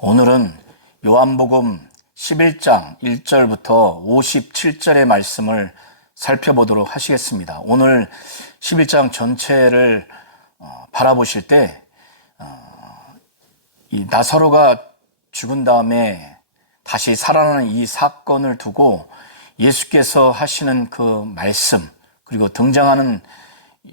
오늘은 요한복음 11장 1절부터 57절의 말씀을 살펴보도록 하시겠습니다. 오늘 11장 전체를 바라보실 때 이 나사로가 죽은 다음에 다시 살아나는 이 사건을 두고 예수께서 하시는 그 말씀, 그리고 등장하는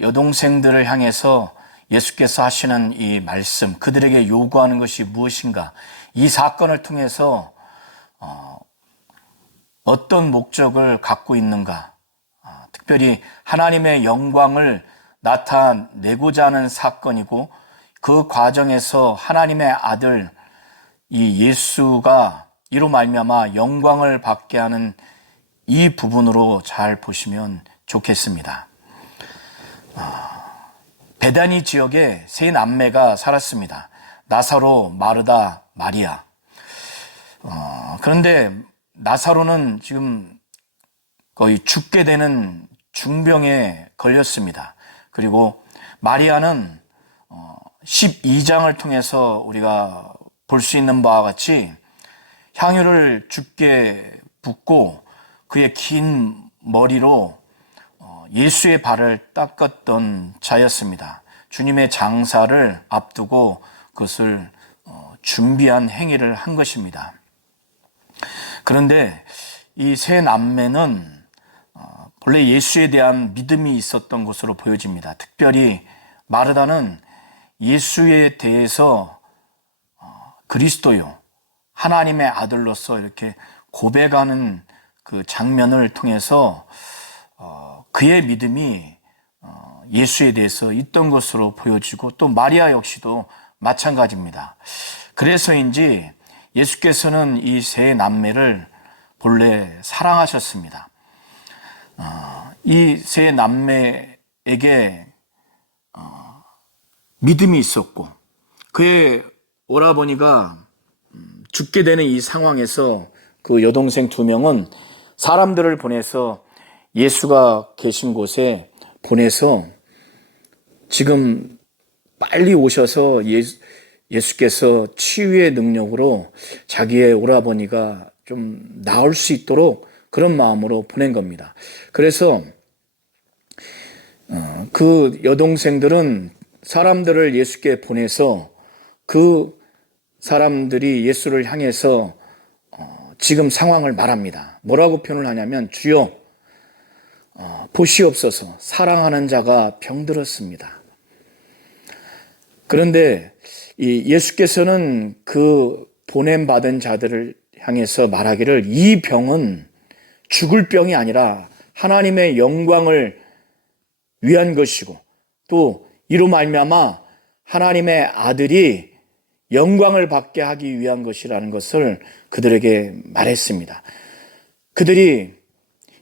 여동생들을 향해서 예수께서 하시는 이 말씀, 그들에게 요구하는 것이 무엇인가, 이 사건을 통해서 어떤 목적을 갖고 있는가, 특별히 하나님의 영광을 나타내고자 하는 사건이고, 그 과정에서 하나님의 아들 이 예수가 이로 말미암아 영광을 받게 하는 이 부분으로 잘 보시면 좋겠습니다. 베다니 지역에 세 남매가 살았습니다. 나사로, 마르다, 마리아. 그런데 나사로는 지금 거의 죽게 되는 중병에 걸렸습니다. 그리고 마리아는 12장을 통해서 우리가 볼 수 있는 바와 같이 향유를 주께 붓고 그의 긴 머리로 예수의 발을 닦았던 자였습니다. 주님의 장사를 앞두고 그것을 준비한 행위를 한 것입니다. 그런데 이 세 남매는 본래 예수에 대한 믿음이 있었던 것으로 보여집니다. 특별히 마르다는 예수에 대해서 그리스도요, 하나님의 아들로서 이렇게 고백하는 그 장면을 통해서 그의 믿음이 예수에 대해서 있던 것으로 보여지고, 또 마리아 역시도 마찬가지입니다. 그래서인지 예수께서는 이 세 남매를 본래 사랑하셨습니다. 이 세 남매에게 믿음이 있었고, 그의 오라버니가 죽게 되는 이 상황에서 그 여동생 두 명은 사람들을 보내서 예수가 계신 곳에 보내서 지금 빨리 오셔서 예수께서 치유의 능력으로 자기의 오라버니가 좀 나을 수 있도록 그런 마음으로 보낸 겁니다. 그래서 그 여동생들은 사람들을 예수께 보내서 그 사람들이 예수를 향해서 지금 상황을 말합니다. 뭐라고 표현을 하냐면, 주여 보시옵소서, 사랑하는 자가 병들었습니다. 그런데 이 예수께서는 그 보냄받은 자들을 향해서 말하기를, 이 병은 죽을 병이 아니라 하나님의 영광을 위한 것이고, 또 이로 말미암아 하나님의 아들이 영광을 받게 하기 위한 것이라는 것을 그들에게 말했습니다. 그들이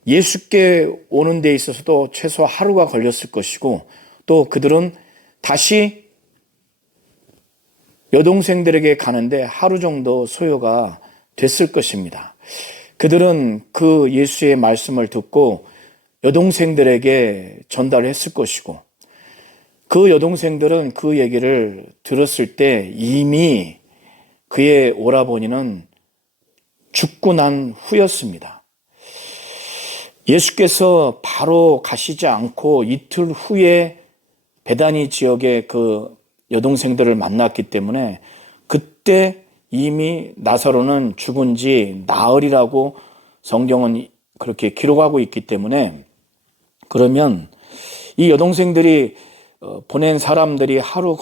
예수께 오는 데 있어서도 최소 하루가 걸렸을 것이고, 또 그들은 다시 여동생들에게 가는데 하루 정도 소요가 됐을 것입니다. 그들은 그 예수의 말씀을 듣고 여동생들에게 전달했을 것이고, 그 여동생들은 그 얘기를 들었을 때 이미 그의 오라버니는 죽고 난 후였습니다. 예수께서 바로 가시지 않고 이틀 후에 베다니 지역의 그 여동생들을 만났기 때문에 그때 이미 나사로는 죽은 지 나흘이라고 성경은 그렇게 기록하고 있기 때문에, 그러면 이 여동생들이 보낸 사람들이 하루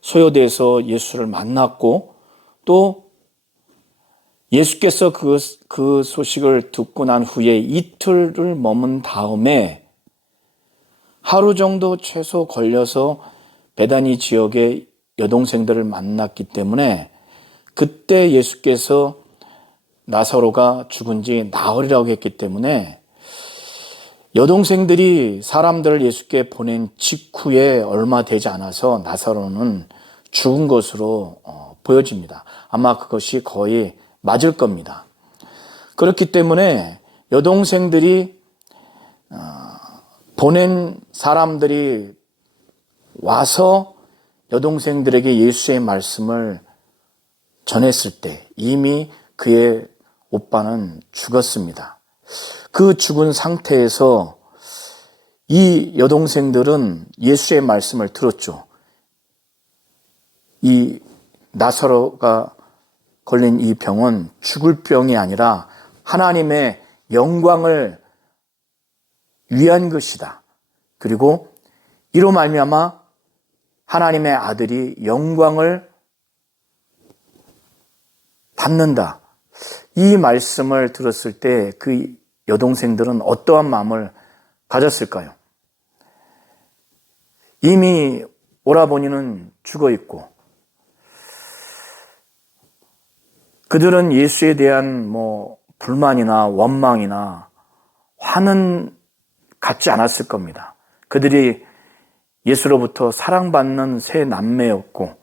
소요돼서 예수를 만났고, 또 예수께서 그 소식을 듣고 난 후에 이틀을 머문 다음에 하루 정도 최소 걸려서 베다니 지역의 여동생들을 만났기 때문에, 그때 예수께서 나사로가 죽은 지 나흘이라고 했기 때문에 여동생들이 사람들을 예수께 보낸 직후에 얼마 되지 않아서 나사로는 죽은 것으로 보여집니다. 아마 그것이 거의 맞을 겁니다. 그렇기 때문에 여동생들이 보낸 사람들이 와서 여동생들에게 예수의 말씀을 전했을 때 이미 그의 오빠는 죽었습니다. 그 죽은 상태에서 이 여동생들은 예수의 말씀을 들었죠. 이 나사로가 걸린 이 병은 죽을 병이 아니라 하나님의 영광을 위한 것이다. 그리고 이로 말미암아 하나님의 아들이 영광을 받는다. 이 말씀을 들었을 때 그 여동생들은 어떠한 마음을 가졌을까요? 이미 오라버니는 죽어 있고 그들은 예수에 대한 불만이나 원망이나 화는 갖지 않았을 겁니다. 그들이 예수로부터 사랑받는 새 남매였고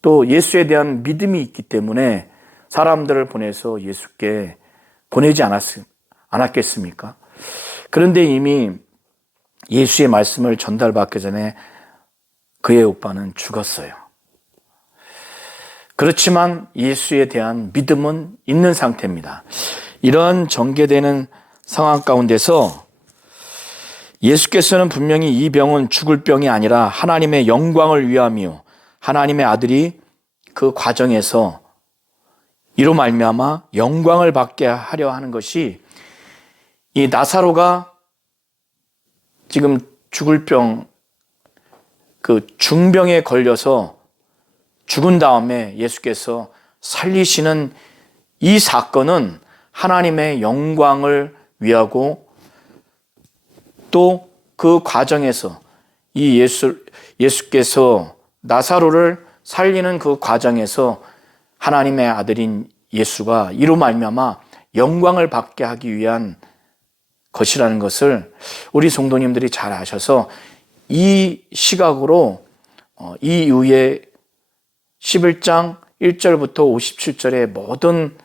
또 예수에 대한 믿음이 있기 때문에 사람들을 보내서 예수께 보내지 않았겠습니까? 그런데 이미 예수의 말씀을 전달받기 전에 그의 오빠는 죽었어요. 그렇지만 예수에 대한 믿음은 있는 상태입니다. 이런 전개되는 상황 가운데서 예수께서는 분명히 이 병은 죽을 병이 아니라 하나님의 영광을 위함이요 하나님의 아들이 그 과정에서 이로 말미암아 영광을 받게 하려 하는 것이 이 나사로가 지금 죽을 병, 그 중병에 걸려서 죽은 다음에 예수께서 살리시는 이 사건은 하나님의 영광을 위하고 또 그 과정에서 이 예수께서 나사로를 살리는 그 과정에서 하나님의 아들인 예수가 이로 말미암아 영광을 받게 하기 위한 것이라는 것을 우리 성도님들이 잘 아셔서 이 시각으로 이 이후에 11장 1절부터 57절의 모든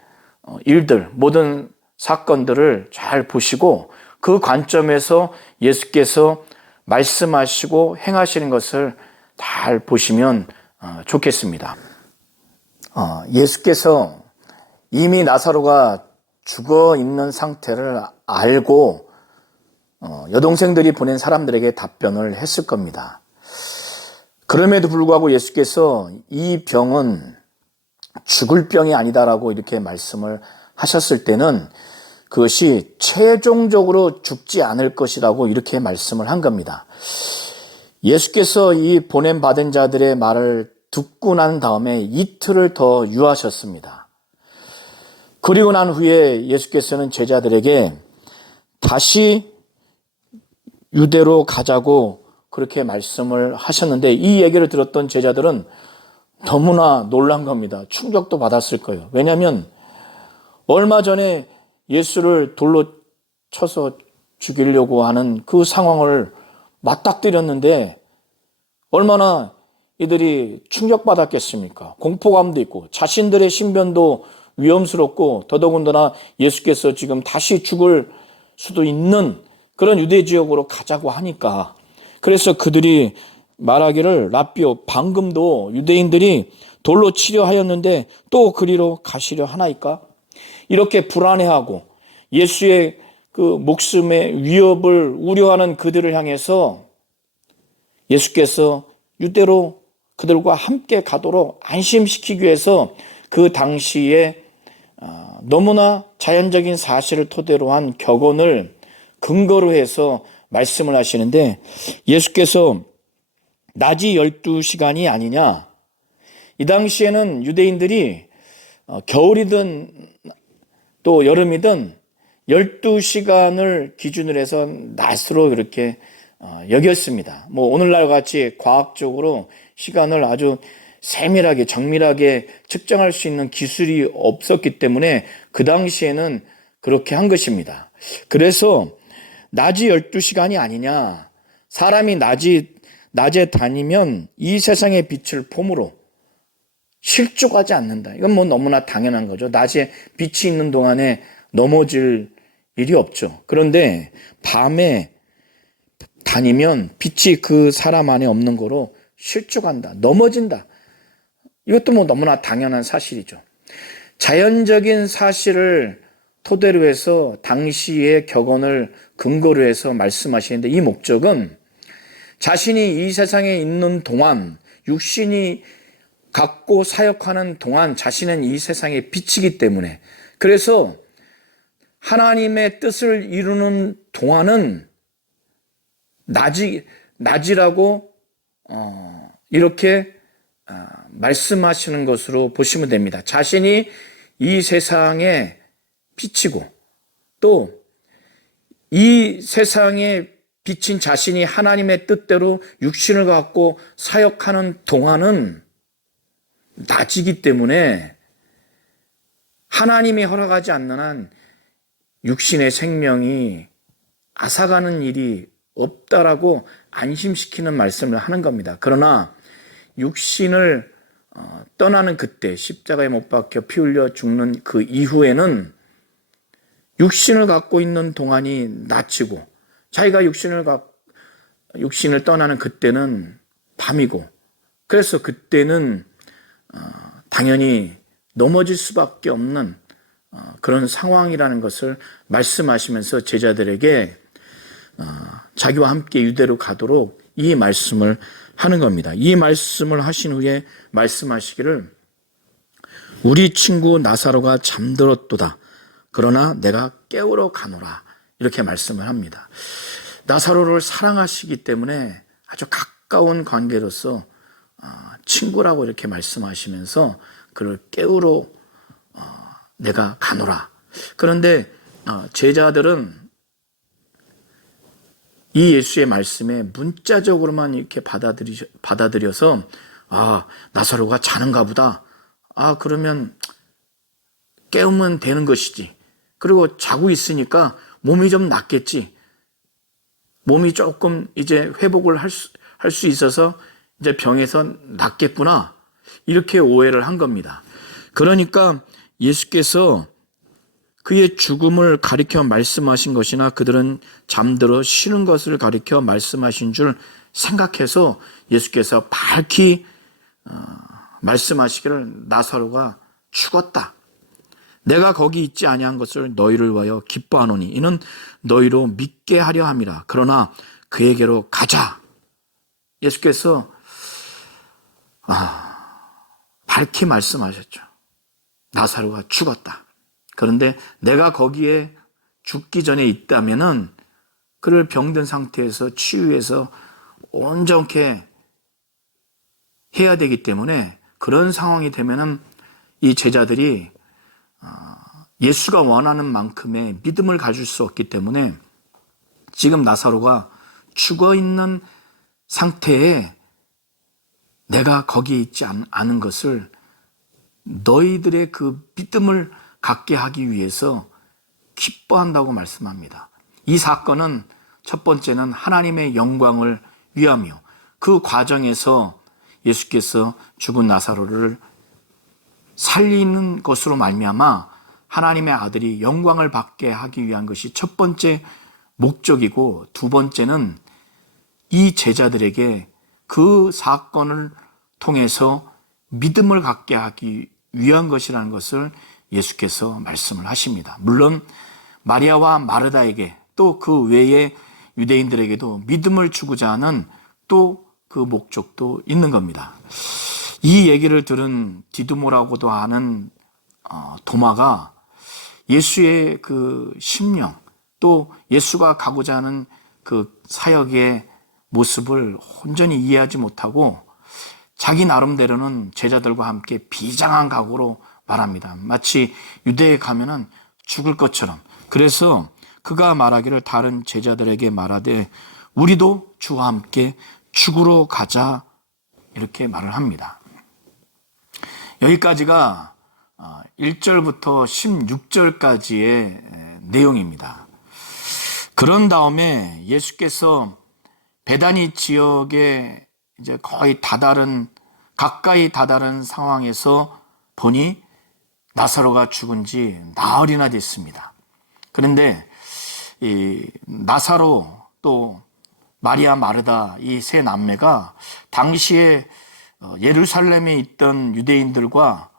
일들, 모든 사건들을 잘 보시고 그 관점에서 예수께서 말씀하시고 행하시는 것을 잘 보시면 좋겠습니다. 예수께서 이미 나사로가 죽어 있는 상태를 알고 여동생들이 보낸 사람들에게 답변을 했을 겁니다. 그럼에도 불구하고 예수께서 이 병은 죽을 병이 아니다라고 이렇게 말씀을 하셨을 때는 그것이 최종적으로 죽지 않을 것이라고 이렇게 말씀을 한 겁니다. 예수께서 이 보냄받은 자들의 말을 듣고 난 다음에 이틀을 더 유하셨습니다. 그리고 난 후에 예수께서는 제자들에게 다시 유대로 가자고 그렇게 말씀을 하셨는데 이 얘기를 들었던 제자들은 너무나 놀란 겁니다. 충격도 받았을 거예요. 왜냐하면 얼마 전에 예수를 돌로 쳐서 죽이려고 하는 그 상황을 맞닥뜨렸는데 얼마나 이들이 충격받았겠습니까? 공포감도 있고 자신들의 신변도 위험스럽고 더더군다나 예수께서 지금 다시 죽을 수도 있는 그런 유대 지역으로 가자고 하니까 그래서 그들이 말하기를 라삐오 방금도 유대인들이 돌로 치려 하였는데 또 그리로 가시려 하나이까? 이렇게 불안해하고 예수의 그 목숨의 위협을 우려하는 그들을 향해서 예수께서 유대로 그들과 함께 가도록 안심시키기 위해서 그 당시에 너무나 자연적인 사실을 토대로 한 격언을 근거로 해서 말씀을 하시는데 예수께서 낮이 12시간이 아니냐. 이 당시에는 유대인들이 겨울이든 또 여름이든 12시간을 기준으로 해서 낮으로 이렇게 여겼습니다. 오늘날 같이 과학적으로 시간을 아주 세밀하게 정밀하게 측정할 수 있는 기술이 없었기 때문에 그 당시에는 그렇게 한 것입니다. 그래서 낮이 12시간이 아니냐. 사람이 낮에 다니면 이 세상의 빛을 봄으로 실족하지 않는다. 이건 너무나 당연한 거죠. 낮에 빛이 있는 동안에 넘어질 일이 없죠. 그런데 밤에 다니면 빛이 그 사람 안에 없는 거로 실족한다. 넘어진다. 이것도 뭐 너무나 당연한 사실이죠. 자연적인 사실을 토대로 해서 당시의 격언을 근거로 해서 말씀하시는데, 이 목적은 자신이 이 세상에 있는 동안, 육신이 갖고 사역하는 동안 자신은 이 세상에 빛이기 때문에, 그래서 하나님의 뜻을 이루는 동안은 낮이라고 이렇게 말씀하시는 것으로 보시면 됩니다. 자신이 이 세상의 빛이고, 또 이 세상에 비친 자신이 하나님의 뜻대로 육신을 갖고 사역하는 동안은 낮이기 때문에 하나님이 허락하지 않는 한 육신의 생명이 앗아가는 일이 없다라고 안심시키는 말씀을 하는 겁니다. 그러나 육신을 떠나는 그때, 십자가에 못 박혀 피 흘려 죽는 그 이후에는 육신을 갖고 있는 동안이 낮이고, 자기가 육신을 떠나는 그때는 밤이고, 그래서 그때는 당연히 넘어질 수밖에 없는 그런 상황이라는 것을 말씀하시면서 제자들에게 자기와 함께 유대로 가도록 이 말씀을 하는 겁니다. 이 말씀을 하신 후에 말씀하시기를, 우리 친구 나사로가 잠들었도다. 그러나 내가 깨우러 가노라. 이렇게 말씀을 합니다. 나사로를 사랑하시기 때문에 아주 가까운 관계로서 친구라고 이렇게 말씀하시면서 그를 깨우러 내가 가노라. 그런데 제자들은 이 예수의 말씀에 문자적으로만 이렇게 받아들여서, 나사로가 자는가 보다. 그러면 깨우면 되는 것이지. 그리고 자고 있으니까 몸이 좀 낫겠지. 몸이 조금 이제 회복을 할 수 있어서 이제 병에서 낫겠구나. 이렇게 오해를 한 겁니다. 그러니까 예수께서 그의 죽음을 가리켜 말씀하신 것이나 그들은 잠들어 쉬는 것을 가리켜 말씀하신 줄 생각해서 예수께서 밝히 말씀하시기를, 나사로가 죽었다. 내가 거기 있지 아니한 것을 너희를 위하여 기뻐하노니 이는 너희로 믿게 하려 함이라. 그러나 그에게로 가자. 예수께서 밝히 말씀하셨죠. 나사로가 죽었다. 그런데 내가 거기에 죽기 전에 있다면은 그를 병든 상태에서 치유해서 온전케 해야 되기 때문에, 그런 상황이 되면은 이 제자들이 예수가 원하는 만큼의 믿음을 가질 수 없기 때문에, 지금 나사로가 죽어 있는 상태에 내가 거기에 있지 않은 것을 너희들의 그 믿음을 갖게 하기 위해서 기뻐한다고 말씀합니다. 이 사건은 첫 번째는 하나님의 영광을 위하며, 그 과정에서 예수께서 죽은 나사로를 살리는 것으로 말미암아 하나님의 아들이 영광을 받게 하기 위한 것이 첫 번째 목적이고, 두 번째는 이 제자들에게 그 사건을 통해서 믿음을 갖게 하기 위한 것이라는 것을 예수께서 말씀을 하십니다. 물론 마리아와 마르다에게, 또 그 외의 유대인들에게도 믿음을 주고자 하는 또 그 목적도 있는 겁니다. 이 얘기를 들은 디두모라고도 하는 도마가 예수의 그 심령, 또 예수가 가고자 하는 그 사역의 모습을 온전히 이해하지 못하고 자기 나름대로는 제자들과 함께 비장한 각오로 말합니다. 마치 유대에 가면은 죽을 것처럼. 그래서 그가 말하기를 다른 제자들에게 말하되 우리도 주와 함께 죽으러 가자, 이렇게 말을 합니다. 여기까지가 1절부터 16절까지의 내용입니다. 그런 다음에 예수께서 베다니 지역에 이제 거의 가까이 다다른 상황에서 보니 나사로가 죽은 지 나흘이나 됐습니다. 그런데 이 나사로 또 마리아 마르다 이 세 남매가 당시에 예루살렘에 있던 유대인들과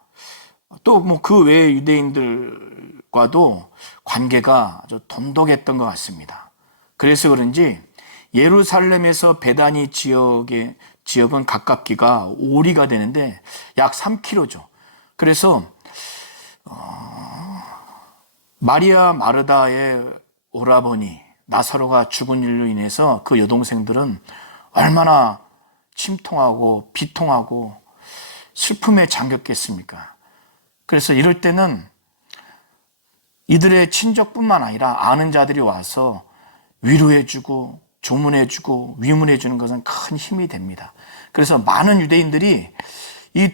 또 뭐 그 외의 유대인들과도 관계가 아주 돈독했던 것 같습니다. 그래서 그런지 예루살렘에서 베다니 지역은 가깝기가 오리가 되는데 약 3km죠. 그래서 마리아 마르다의 오라버니 나사로가 죽은 일로 인해서 그 여동생들은 얼마나 침통하고 비통하고 슬픔에 잠겼겠습니까? 그래서 이럴 때는 이들의 친족뿐만 아니라 아는 자들이 와서 위로해주고 조문해주고 위문해주는 것은 큰 힘이 됩니다. 그래서 많은 유대인들이 이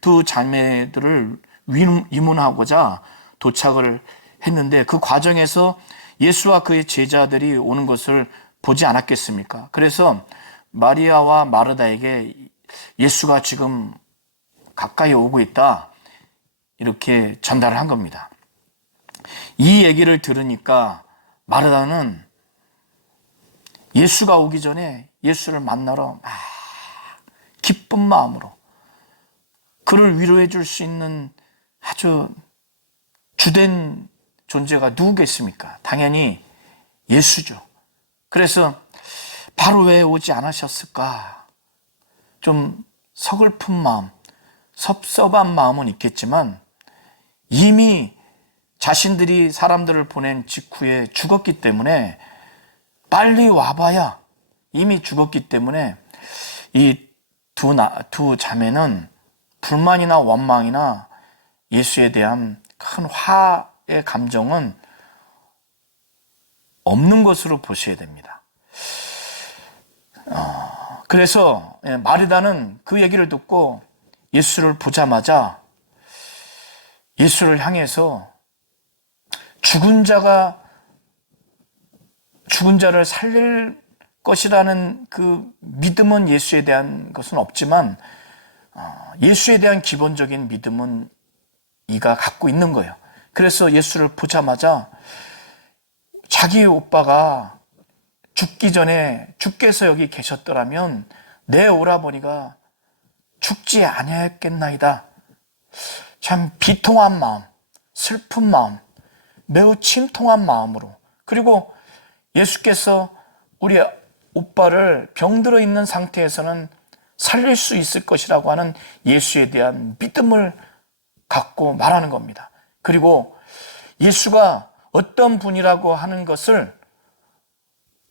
두 자매들을 위문하고자 도착을 했는데 그 과정에서 예수와 그의 제자들이 오는 것을 보지 않았겠습니까? 그래서 마리아와 마르다에게 예수가 지금 가까이 오고 있다, 이렇게 전달을 한 겁니다. 이 얘기를 들으니까 마르다는 예수가 오기 전에 예수를 만나러 기쁜 마음으로 그를 위로해 줄 수 있는 아주 주된 존재가 누구겠습니까? 당연히 예수죠. 그래서 바로 왜 오지 않으셨을까? 좀 서글픈 마음, 섭섭한 마음은 있겠지만 이미 자신들이 사람들을 보낸 직후에 죽었기 때문에 빨리 와봐야 이미 죽었기 때문에 이 두 자매는 불만이나 원망이나 예수에 대한 큰 화의 감정은 없는 것으로 보셔야 됩니다. 그래서 마르다는 그 얘기를 듣고 예수를 보자마자 예수를 향해서 죽은 자를 살릴 것이라는 그 믿음은 예수에 대한 것은 없지만 예수에 대한 기본적인 믿음은 이가 갖고 있는 거예요. 그래서 예수를 보자마자 자기 오빠가 죽기 전에 주께서 여기 계셨더라면 내 오라버니가 죽지 아니했겠나이다. 참 비통한 마음, 슬픈 마음, 매우 침통한 마음으로, 그리고 예수께서 우리 오빠를 병들어 있는 상태에서는 살릴 수 있을 것이라고 하는 예수에 대한 믿음을 갖고 말하는 겁니다. 그리고 예수가 어떤 분이라고 하는 것을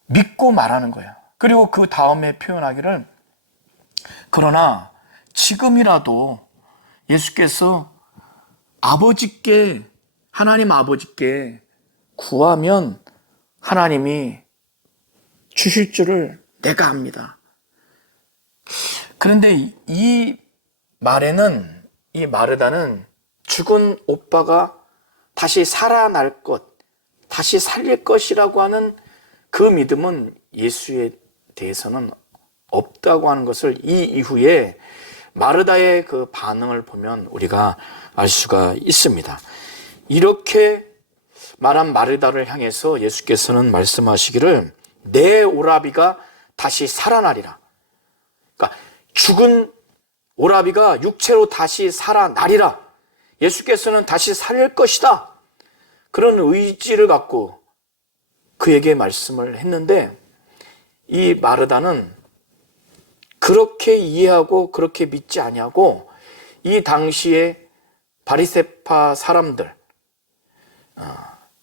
믿고 말하는 거예요. 그리고 그 다음에 표현하기를, 그러나 지금이라도 예수께서 하나님 아버지께 구하면 하나님이 주실 줄을 내가 압니다. 그런데 이 말에는, 이 마르다는 죽은 오빠가 다시 살아날 것, 다시 살릴 것이라고 하는 그 믿음은 예수에 대해서는 없다고 하는 것을 이 이후에 마르다의 그 반응을 보면 우리가 알 수가 있습니다. 이렇게 말한 마르다를 향해서 예수께서는 말씀하시기를 내 오라비가 다시 살아나리라. 그러니까 죽은 오라비가 육체로 다시 살아나리라. 예수께서는 다시 살릴 것이다. 그런 의지를 갖고 그에게 말씀을 했는데 이 마르다는 그렇게 이해하고 그렇게 믿지 아니하고 이 당시에 바리새파 사람들,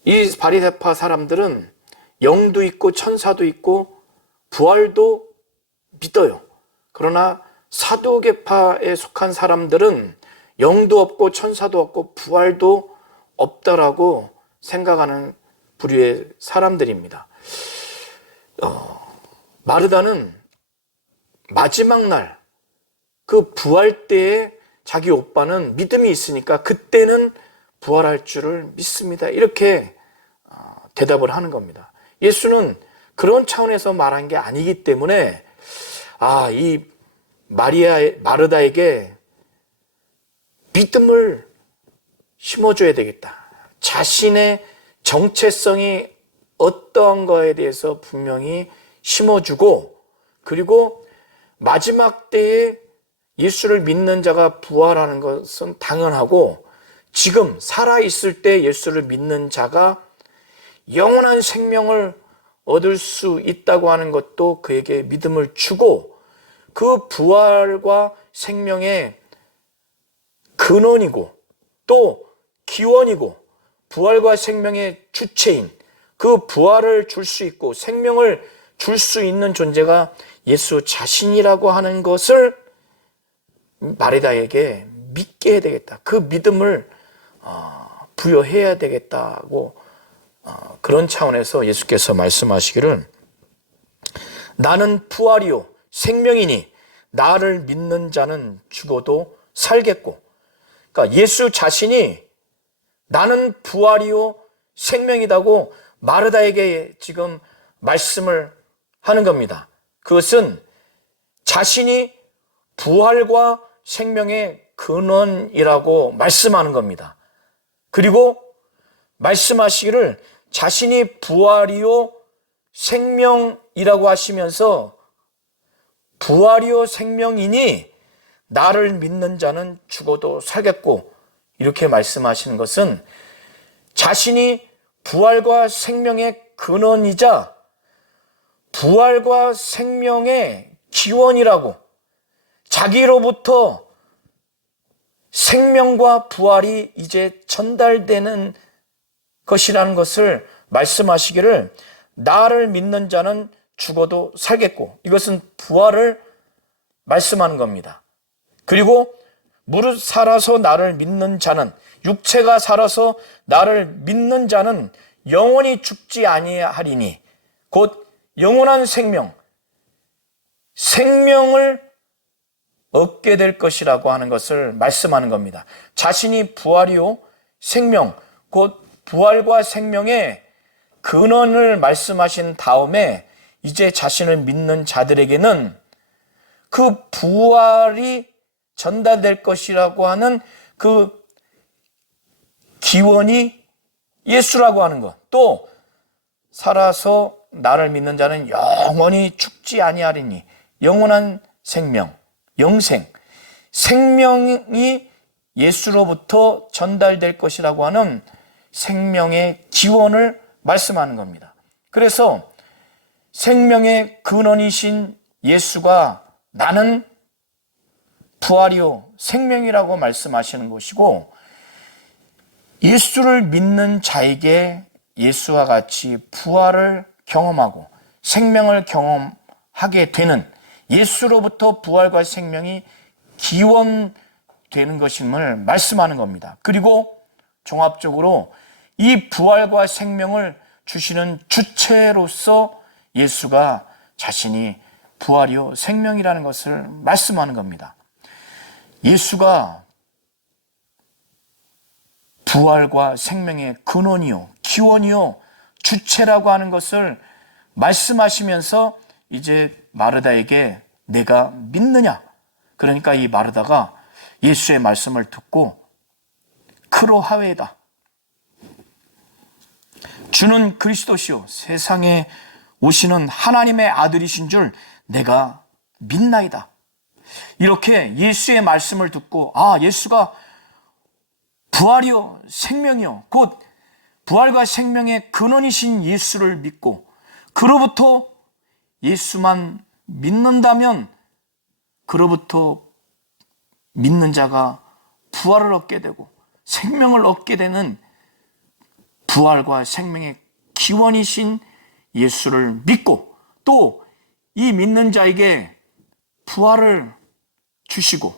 이 바리새파 사람들은 영도 있고 천사도 있고 부활도 믿어요. 그러나 사두개파에 속한 사람들은 영도 없고 천사도 없고 부활도 없다라고 생각하는 부류의 사람들입니다. 마르다는 마지막 날 그 부활 때에 자기 오빠는 믿음이 있으니까 그때는 부활할 줄을 믿습니다. 이렇게 대답을 하는 겁니다. 예수는 그런 차원에서 말한 게 아니기 때문에 이 마르다에게 믿음을 심어줘야 되겠다. 자신의 정체성이 어떠한 거에 대해서 분명히 심어주고, 그리고 마지막 때에 예수를 믿는 자가 부활하는 것은 당연하고, 지금 살아있을 때 예수를 믿는 자가 영원한 생명을 얻을 수 있다고 하는 것도 그에게 믿음을 주고, 그 부활과 생명의 근원이고 또 기원이고 부활과 생명의 주체인, 그 부활을 줄 수 있고 생명을 줄 수 있는 존재가 예수 자신이라고 하는 것을 마르다에게 믿게 해야 되겠다. 그 믿음을 부여해야 되겠다고, 그런 차원에서 예수께서 말씀하시기를, 나는 부활이요 생명이니 나를 믿는 자는 죽어도 살겠고, 그러니까 예수 자신이 나는 부활이요 생명이다고 마르다에게 지금 말씀을 하는 겁니다. 그것은 자신이 부활과 생명의 근원이라고 말씀하는 겁니다. 그리고 말씀하시기를 자신이 부활이요 생명이라고 하시면서, 부활이요 생명이니 나를 믿는 자는 죽어도 살겠고, 이렇게 말씀하시는 것은 자신이 부활과 생명의 근원이자 부활과 생명의 기원이라고, 자기로부터 생명과 부활이 이제 전달되는 것이라는 것을 말씀하시기를, 나를 믿는 자는 죽어도 살겠고, 이것은 부활을 말씀하는 겁니다. 그리고 무릇 살아서 나를 믿는 자는, 육체가 살아서 나를 믿는 자는 영원히 죽지 아니하리니 곧 영원한 생명을 얻게 될 것이라고 하는 것을 말씀하는 겁니다. 자신이 부활이요 생명, 곧 부활과 생명의 근원을 말씀하신 다음에 이제 자신을 믿는 자들에게는 그 부활이 전달될 것이라고 하는 그 기원이 예수라고 하는 것, 또 살아서 나를 믿는 자는 영원히 죽지 아니하리니 영원한 생명, 영생, 생명이 예수로부터 전달될 것이라고 하는 생명의 기원을 말씀하는 겁니다. 그래서 생명의 근원이신 예수가 나는 부활이요 생명이라고 말씀하시는 것이고, 예수를 믿는 자에게 예수와 같이 부활을 경험하고 생명을 경험하게 되는, 예수로부터 부활과 생명이 기원되는 것임을 말씀하는 겁니다. 그리고 종합적으로 이 부활과 생명을 주시는 주체로서 예수가 자신이 부활이요 생명이라는 것을 말씀하는 겁니다. 예수가 부활과 생명의 근원이요 기원이요 주체라고 하는 것을 말씀하시면서 이제 마르다에게 내가 믿느냐? 그러니까 이 마르다가 예수의 말씀을 듣고 크로하웨다, 주는 그리스도시요 세상에 오시는 하나님의 아들이신 줄 내가 믿나이다. 이렇게 예수의 말씀을 듣고, 예수가 부활이요 생명이요 곧 부활과 생명의 근원이신 예수를 믿고, 그로부터 예수만 믿는다면 그로부터 믿는 자가 부활을 얻게 되고 생명을 얻게 되는 부활과 생명의 기원이신 예수를 믿고, 또 이 믿는 자에게 부활을 주시고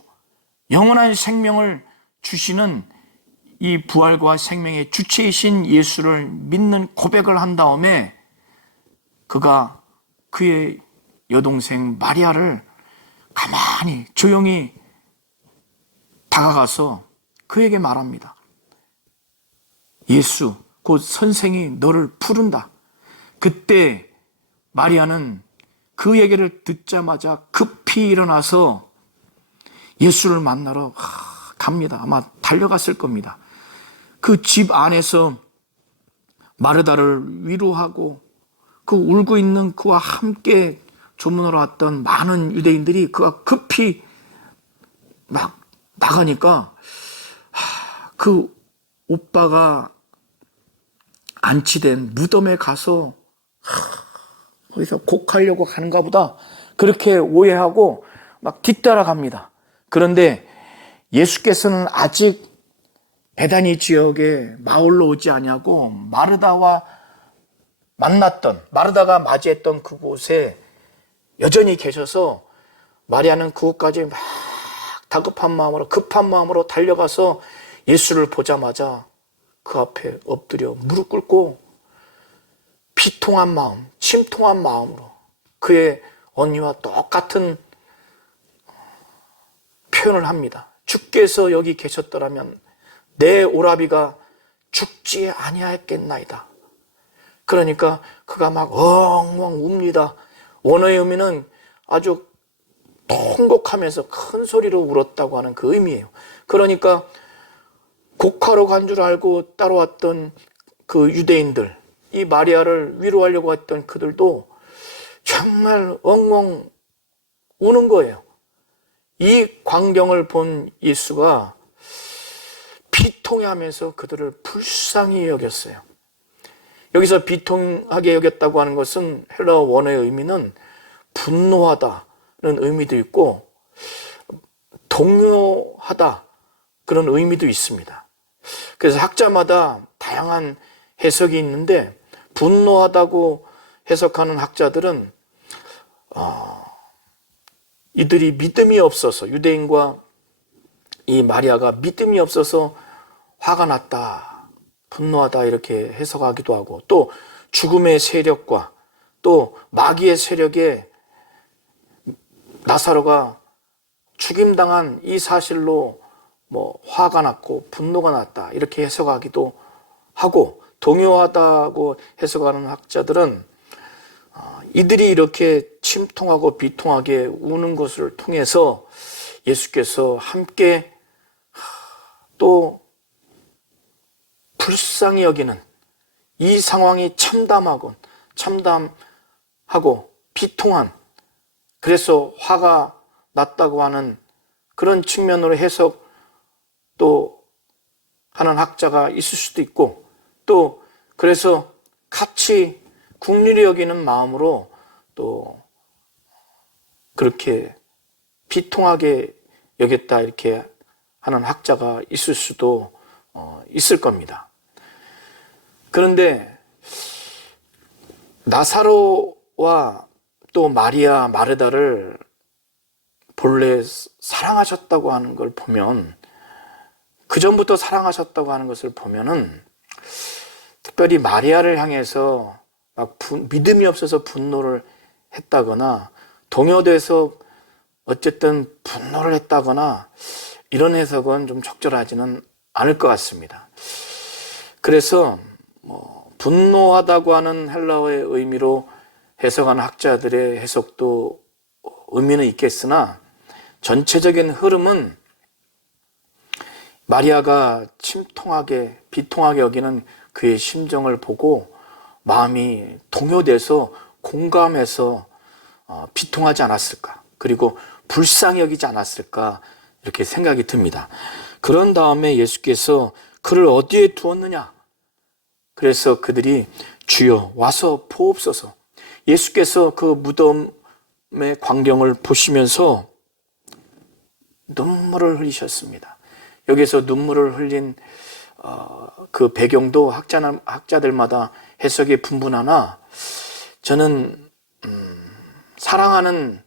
영원한 생명을 주시는 이 부활과 생명의 주체이신 예수를 믿는 고백을 한 다음에 그가 그의 여동생 마리아를 가만히 조용히 다가가서 그에게 말합니다. 예수 곧 선생이 너를 부른다. 그때 마리아는 그 얘기를 듣자마자 급히 일어나서 예수를 만나러 갑니다. 아마 달려갔을 겁니다. 그 집 안에서 마르다를 위로하고 그 울고 있는 그와 함께 조문하러 왔던 많은 유대인들이 그가 급히 막 나가니까 그 오빠가 안치된 무덤에 가서 거기서 곡하려고 가는가 보다 그렇게 오해하고 막 뒤따라갑니다. 그런데 예수께서는 아직 베다니 지역에 마을로 오지 아니하고 마르다가 맞이했던 그곳에 여전히 계셔서 마리아는 그곳까지 막 다급한 마음으로 급한 마음으로 달려가서 예수를 보자마자 그 앞에 엎드려 무릎 꿇고 비통한 마음, 침통한 마음으로 그의 언니와 똑같은 표현을 합니다. 주께서 여기 계셨더라면 내 오라비가 죽지 아니하였겠나이다. 그러니까 그가 막 엉엉 웁니다. 원어의 의미는 아주 통곡하면서 큰 소리로 울었다고 하는 그 의미예요. 그러니까 곡하러 간 줄 알고 따라왔던 그 유대인들, 이 마리아를 위로하려고 했던 그들도 정말 엉엉 우는 거예요. 이 광경을 본 예수가 비통해하면서 그들을 불쌍히 여겼어요. 여기서 비통하게 여겼다고 하는 것은 헬라어 원어의 의미는 분노하다는 의미도 있고 동요하다 그런 의미도 있습니다. 그래서 학자마다 다양한 해석이 있는데 분노하다고 해석하는 학자들은 이들이 믿음이 없어서 유대인과 이 마리아가 믿음이 없어서 화가 났다, 분노하다 이렇게 해석하기도 하고 또 죽음의 세력과 또 마귀의 세력에 나사로가 죽임당한 이 사실로 화가 났고 분노가 났다 이렇게 해석하기도 하고 동요하다고 해석하는 학자들은 이들이 이렇게 침통하고 비통하게 우는 것을 통해서 예수께서 함께 또 불쌍히 여기는 이 상황이 참담하고 비통한 그래서 화가 났다고 하는 그런 측면으로 해석 또 하는 학자가 있을 수도 있고 또 그래서 같이 긍휼히 여기는 마음으로 또 그렇게 비통하게 여겼다 이렇게 하는 학자가 있을 수도 있을 겁니다. 그런데 나사로와 또 마리아, 마르다를 본래 사랑하셨다고 하는 걸 보면 그전부터 사랑하셨다고 하는 것을 보면은 특별히 마리아를 향해서 막 믿음이 없어서 분노를 했다거나 동요돼서 어쨌든 분노를 했다거나 이런 해석은 좀 적절하지는 않을 것 같습니다. 그래서 분노하다고 하는 헬라어의 의미로 해석하는 학자들의 해석도 의미는 있겠으나 전체적인 흐름은 마리아가 침통하게 비통하게 여기는 그의 심정을 보고 마음이 동요돼서 공감해서 비통하지 않았을까 그리고 불쌍히 여기지 않았을까 이렇게 생각이 듭니다. 그런 다음에 예수께서 그를 어디에 두었느냐 그래서 그들이 주여 와서 보옵소서. 예수께서 그 무덤의 광경을 보시면서 눈물을 흘리셨습니다. 여기서 눈물을 흘린 그 배경도 학자들마다 해석이 분분하나 저는 사랑하는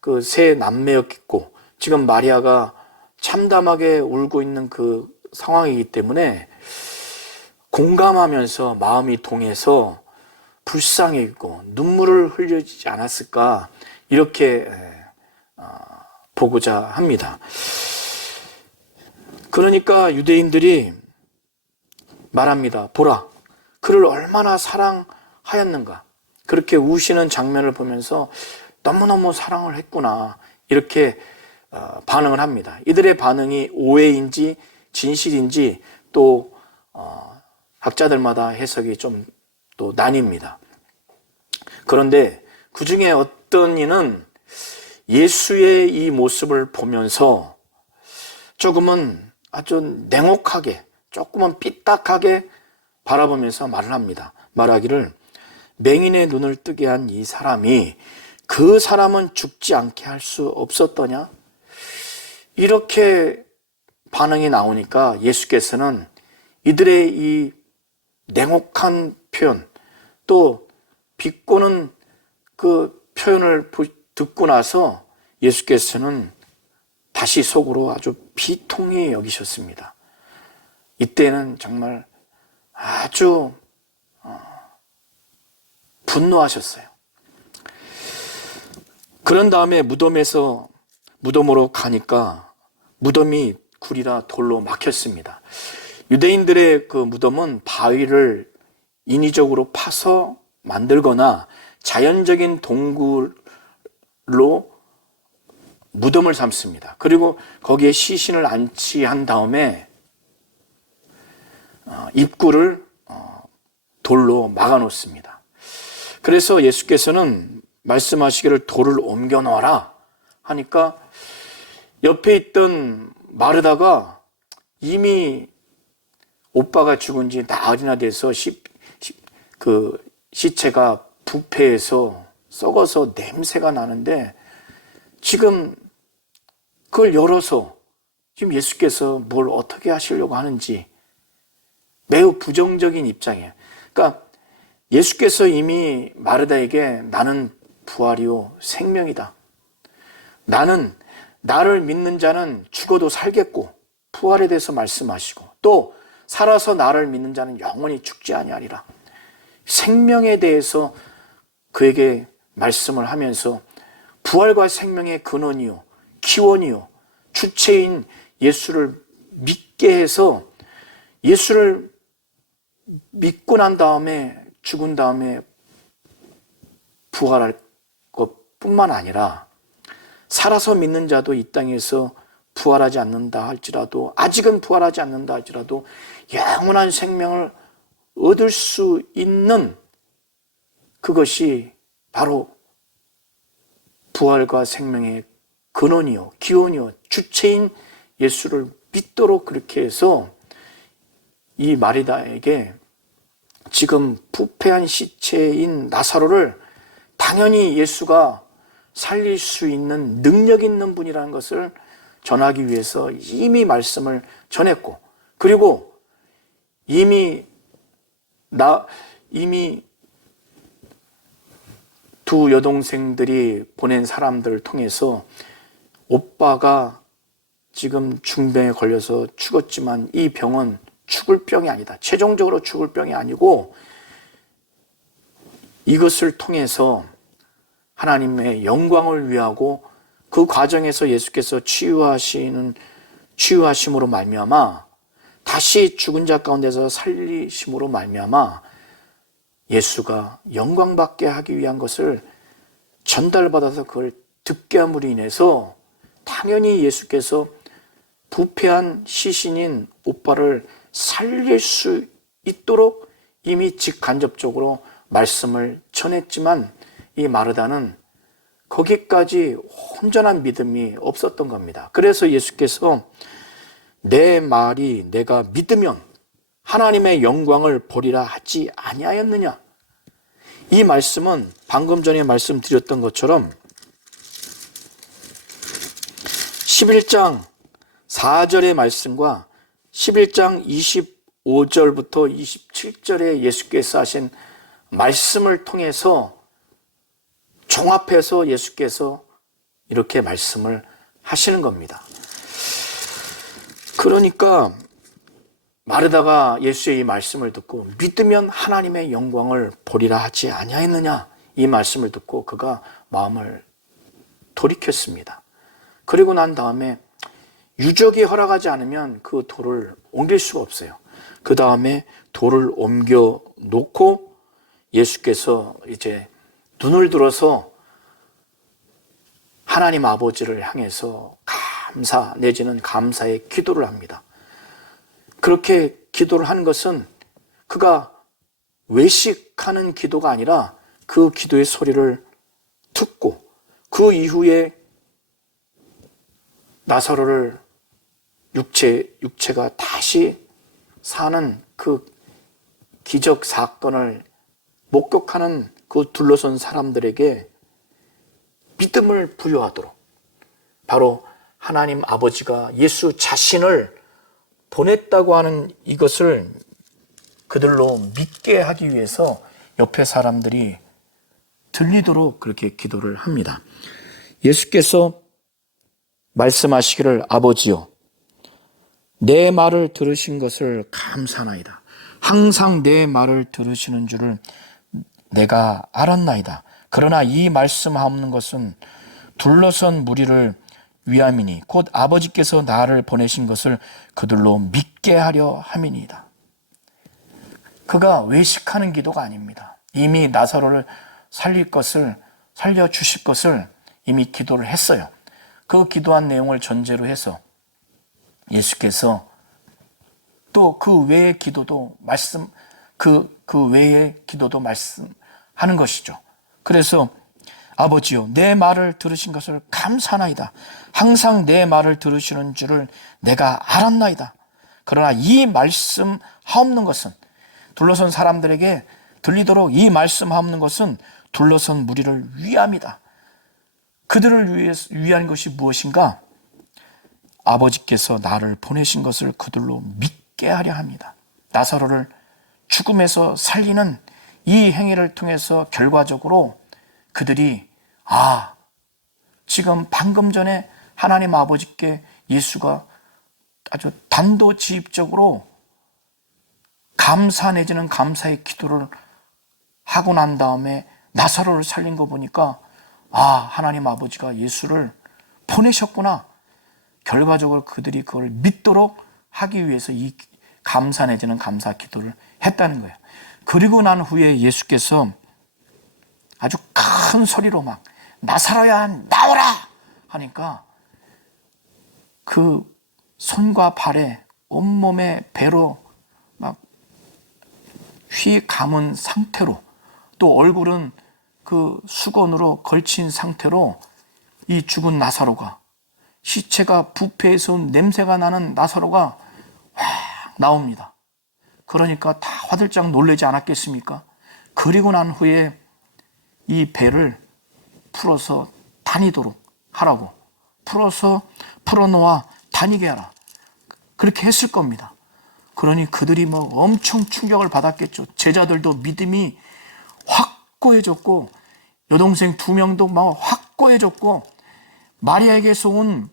그 세 남매였겠고 지금 마리아가 참담하게 울고 있는 그 상황이기 때문에 공감하면서 마음이 동해서 불쌍했고 눈물을 흘리지 않았을까 이렇게 보고자 합니다. 그러니까 유대인들이 말합니다. 보라, 그를 얼마나 사랑하였는가. 그렇게 우시는 장면을 보면서 너무너무 사랑을 했구나 이렇게 반응을 합니다. 이들의 반응이 오해인지 진실인지 또 학자들마다 해석이 좀 또 나뉩니다. 그런데 그 중에 어떤 이는 예수의 이 모습을 보면서 조금은 아주 냉혹하게, 조금은 삐딱하게 바라보면서 말을 합니다. 말하기를 맹인의 눈을 뜨게 한 이 사람이 그 사람은 죽지 않게 할 수 없었더냐? 이렇게 반응이 나오니까 예수께서는 이들의 이 냉혹한 표현, 또 비꼬는 그 표현을 듣고 나서 예수께서는 다시 속으로 아주 비통히 여기셨습니다. 이때는 정말 아주 분노하셨어요. 그런 다음에 무덤으로 가니까 무덤이 굴이라 돌로 막혔습니다. 유대인들의 그 무덤은 바위를 인위적으로 파서 만들거나 자연적인 동굴로 무덤을 삼습니다. 그리고 거기에 시신을 안치한 다음에 입구를 돌로 막아 놓습니다. 그래서 예수께서는 말씀하시기를 돌을 옮겨 놓아라 하니까 옆에 있던 마르다가 이미 오빠가 죽은 지 나흘이나 돼서 그 시체가 부패해서 썩어서 냄새가 나는데 지금 그걸 열어서 지금 예수께서 뭘 어떻게 하시려고 하는지 매우 부정적인 입장이에요. 그러니까 예수께서 이미 마르다에게 나는 부활이요 생명이다. 나를 믿는 자는 죽어도 살겠고 부활에 대해서 말씀하시고 또 살아서 나를 믿는 자는 영원히 죽지 아니하리라. 생명에 대해서 그에게 말씀을 하면서 부활과 생명의 근원이요 기원이요 주체인 예수를 믿게 해서 예수를 믿고 난 다음에 죽은 다음에 부활할 것뿐만 아니라 살아서 믿는 자도 이 땅에서 부활하지 않는다 할지라도 아직은 부활하지 않는다 할지라도 영원한 생명을 얻을 수 있는 그것이 바로 부활과 생명의 근원이요 기원이요 주체인 예수를 믿도록 그렇게 해서 이 마리다에게 지금 부패한 시체인 나사로를 당연히 예수가 살릴 수 있는 능력 있는 분이라는 것을 전하기 위해서 이미 말씀을 전했고 그리고 이미 두 여동생들이 보낸 사람들을 통해서 오빠가 지금 중병에 걸려서 죽었지만 이 병은 죽을 병이 아니다. 최종적으로 죽을 병이 아니고 이것을 통해서 하나님의 영광을 위하고 그 과정에서 예수께서 치유하심으로 말미암아 다시 죽은 자 가운데서 살리심으로 말미암아 예수가 영광받게 하기 위한 것을 전달받아서 그걸 듣게 함으로 인해서 당연히 예수께서 부패한 시신인 오빠를 살릴 수 있도록 이미 직간접적으로 말씀을 전했지만 이 마르다는 거기까지 온전한 믿음이 없었던 겁니다. 그래서 예수께서 내 말이 내가 믿으면 하나님의 영광을 보리라 하지 아니하였느냐? 이 말씀은 방금 전에 말씀드렸던 것처럼 11장 4절의 말씀과 11장 25절부터 27절에 예수께서 하신 말씀을 통해서 종합해서 예수께서 이렇게 말씀을 하시는 겁니다. 그러니까 마르다가 예수의 이 말씀을 듣고 믿으면 하나님의 영광을 보리라 하지 아니하였느냐 이 말씀을 듣고 그가 마음을 돌이켰습니다. 그리고 난 다음에 유족이 허락하지 않으면 그 돌을 옮길 수가 없어요. 그 다음에 돌을 옮겨 놓고 예수께서 이제 눈을 들어서 하나님 아버지를 향해서 감사 내지는 감사의 기도를 합니다. 그렇게 기도를 하는 것은 그가 외식하는 기도가 아니라 그 기도의 소리를 듣고 그 이후에 나사로를 육체가 다시 사는 그 기적 사건을 목격하는 그 둘러선 사람들에게 믿음을 부여하도록 바로 하나님 아버지가 예수 자신을 보냈다고 하는 이것을 그들로 믿게 하기 위해서 옆에 사람들이 들리도록 그렇게 기도를 합니다. 예수께서 말씀하시기를 아버지요 내 말을 들으신 것을 감사나이다. 항상 내 말을 들으시는 줄을 내가 알았나이다. 그러나 이 말씀하옵는 것은 둘러선 무리를 위함이니 곧 아버지께서 나를 보내신 것을 그들로 믿게 하려 함이니이다. 그가 외식하는 기도가 아닙니다. 이미 나사로를 살려주실 것을 이미 기도를 했어요. 그 기도한 내용을 전제로 해서 예수께서 또 그 외의 기도도 그 외의 기도도 말씀하는 것이죠. 그래서 아버지요 내 말을 들으신 것을 감사나이다. 항상 내 말을 들으시는 줄을 내가 알았나이다. 그러나 이 말씀 하옵는 것은 둘러선 사람들에게 들리도록 이 말씀 하옵는 것은 둘러선 무리를 위함이다. 그들을 위한 것이 무엇인가? 아버지께서 나를 보내신 것을 그들로 믿게 하려 합니다. 나사로를 죽음에서 살리는 이 행위를 통해서 결과적으로 그들이 지금 방금 전에 하나님 아버지께 예수가 아주 단도직입적으로 감사 내지는 감사의 기도를 하고 난 다음에 나사로를 살린 거 보니까 하나님 아버지가 예수를 보내셨구나. 결과적으로 그들이 그걸 믿도록 하기 위해서 이 감사 내지는 감사 기도를 했다는 거예요. 그리고 난 후에 예수께서 아주 큰 소리로 막 나사로야 나오라 하니까 그 손과 발에 온몸에 배로 막 휘 감은 상태로 또 얼굴은 그 수건으로 걸친 상태로 이 죽은 나사로가 시체가 부패해서 냄새가 나는 나사로가 확 나옵니다. 그러니까 다 화들짝 놀라지 않았겠습니까? 그리고 난 후에 이 배를 풀어서 다니도록 하라고 풀어놓아 다니게 하라 그렇게 했을 겁니다. 그러니 그들이 엄청 충격을 받았겠죠. 제자들도 믿음이 확고해졌고 여동생 2명도 막 확고해졌고 마리아에게서 온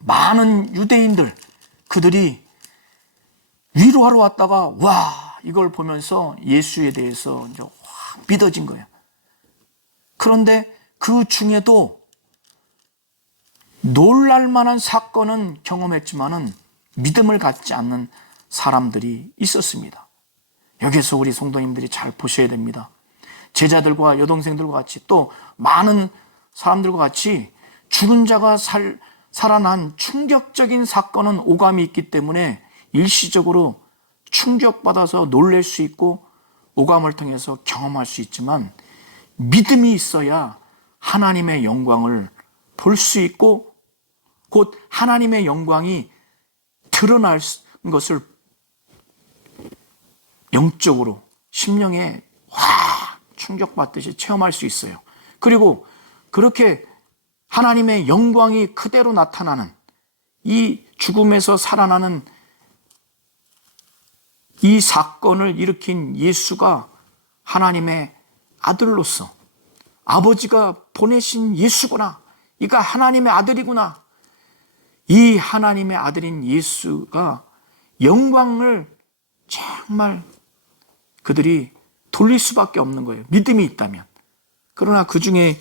많은 유대인들 그들이 위로하러 왔다가 이걸 보면서 예수에 대해서 이제 확 믿어진 거예요. 그런데 그 중에도 놀랄만한 사건은 경험했지만은 믿음을 갖지 않는 사람들이 있었습니다. 여기서 우리 성도님들이 잘 보셔야 됩니다. 제자들과 여동생들과 같이 또 많은 사람들과 같이 죽은 자가 살아난 충격적인 사건은 오감이 있기 때문에 일시적으로 충격받아서 놀랄 수 있고 오감을 통해서 경험할 수 있지만 믿음이 있어야 하나님의 영광을 볼 수 있고 곧 하나님의 영광이 드러날 것을 영적으로 심령에 확 충격받듯이 체험할 수 있어요. 그리고 그렇게 하나님의 영광이 그대로 나타나는 이 죽음에서 살아나는 이 사건을 일으킨 예수가 하나님의 아들로서 아버지가 보내신 예수구나. 이가 하나님의 아들이구나. 이 하나님의 아들인 예수가 영광을 정말 그들이 돌릴 수밖에 없는 거예요. 믿음이 있다면. 그러나 그 중에